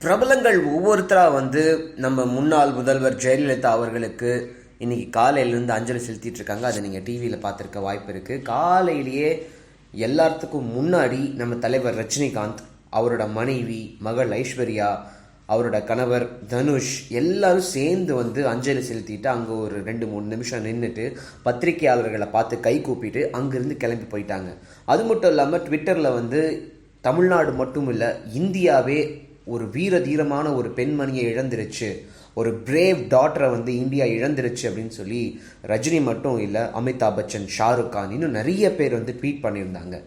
பிரபலங்கள் ஒவ்வொருத்தராக வந்து நம்ம முன்னாள் முதல்வர் ஜெயலலிதா அவர்களுக்கு இன்னைக்கு காலையிலேருந்து அஞ்சலி செலுத்திட்டு இருக்காங்க. அதை நீங்கள் டிவியில் பார்த்துருக்க வாய்ப்பு இருக்குது. காலையிலேயே எல்லாத்துக்கும் முன்னாடி நம்ம தலைவர் ரஜினிகாந்த், அவரோட மனைவி மகள் ஐஸ்வர்யா, அவரோட கணவர் தனுஷ் எல்லாரும் சேர்ந்து வந்து அஞ்சலி செலுத்திட்டு அங்கே ஒரு 2-3 நிமிஷம் நின்றுட்டு பத்திரிகையாளர்களை பார்த்து கை கூப்பிட்டு அங்கேருந்து கிளம்பி போயிட்டாங்க. அது மட்டும் இல்லாமல் ட்விட்டரில் வந்து தமிழ்நாடு மட்டும் இல்லை, இந்தியாவே ஒரு வீர தீரமான ஒரு பெண்மணியை இழந்துருச்சு, ஒரு பிரேவ் டாட்டரை வந்து இந்தியா இழந்துருச்சு அப்படின்னு சொல்லி ரஜினி மட்டும் இல்லை, அமிதாப் பச்சன், ஷாருக் கான், இன்னும் நிறைய பேர் வந்து ட்வீட் பண்ணியிருந்தாங்க.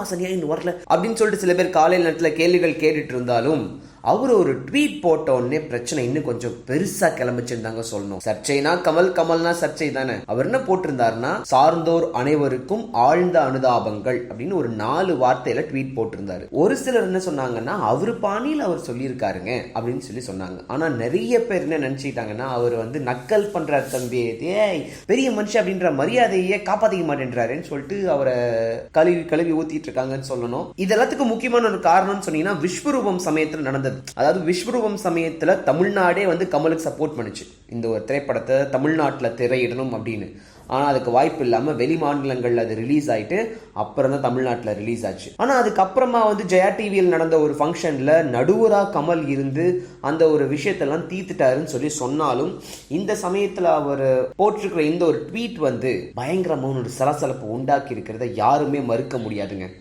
கமல்ஹாசன் ஏன் இன்னும் வரல அப்படின்னு சொல்லிட்டு சில பேர் காலையில் நேரத்தில் கேள்விகள் கேட்டுட்டு இருந்தாலும் அவர் ஒரு ட்வீட் போட்ட உடனே பிரச்சனை இன்னும் கொஞ்சம் பெருசா கிளம்பிச்சிருந்தாங்க சொல்லணும். சர்ச்சைனா கமல்னா சர்ச்சை தானே. அவர் என்ன போட்டிருந்தாருன்னா, சார்ந்தோர் அனைவருக்கும் ஆழ்ந்த அனுதாபங்கள் அப்படின்னு ஒரு 4 வார்த்தையில ட்வீட் போட்டிருந்தாரு. ஒரு சிலர் என்ன சொன்னாங்கன்னா, அவரு பாணியில் அவர் சொல்லியிருக்காருங்க அப்படின்னு சொல்லி சொன்னாங்க. ஆனா நிறைய பேர் என்ன நினைச்சிட்டாங்கன்னா, அவர் வந்து நக்கல் பண்றாரு தம்பி, ஏய் பெரிய மனுஷன் அப்படின்ற மரியாதையே காப்பாத்திக்க மாட்டேன்றாருன்னு சொல்லிட்டு அவரை கழுவி ஊத்திட்டு இருக்காங்கன்னு சொல்லணும். இது எல்லாத்துக்கும் முக்கியமான ஒரு காரணம்னு சொன்னீங்கன்னா, விஸ்வரூபம் சமயத்தில் நடந்தது. அதாவது விஸ்வரூபம் சமயத்துல தமிழ்நாடே வந்து கமலுக்கு சப்போர்ட் பண்ணுச்சு, இந்த ஒரு திரைப்படத்தை தமிழ்நாட்டில் திரையிடணும் அப்படின்னு. ஆனா அதுக்கு வாய்ப்பு இல்லாம வெளி மாநிலங்கள்ல அது ரிலீஸ் ஆயிட்டு அப்புறம் தான் தமிழ்நாட்டில் ரிலீஸ் ஆச்சு. ஆனா அதுக்கப்புறமா வந்து ஜெயா டிவியில் நடந்த ஒரு ஃபங்க்ஷன்ல நடுவரா கமல் இருந்து அந்த ஒரு விஷயத்தெல்லாம் தீர்த்துட்டாருன்னு சொல்லி சொன்னாலும், இந்த சமயத்துல அவர் போட்டிருக்கிற இந்த ஒரு ட்வீட் வந்து பயங்கரமான ஒரு சலசலப்பு உண்டாக்கி இருக்கிறத யாருமே மறுக்க முடியாதுங்க.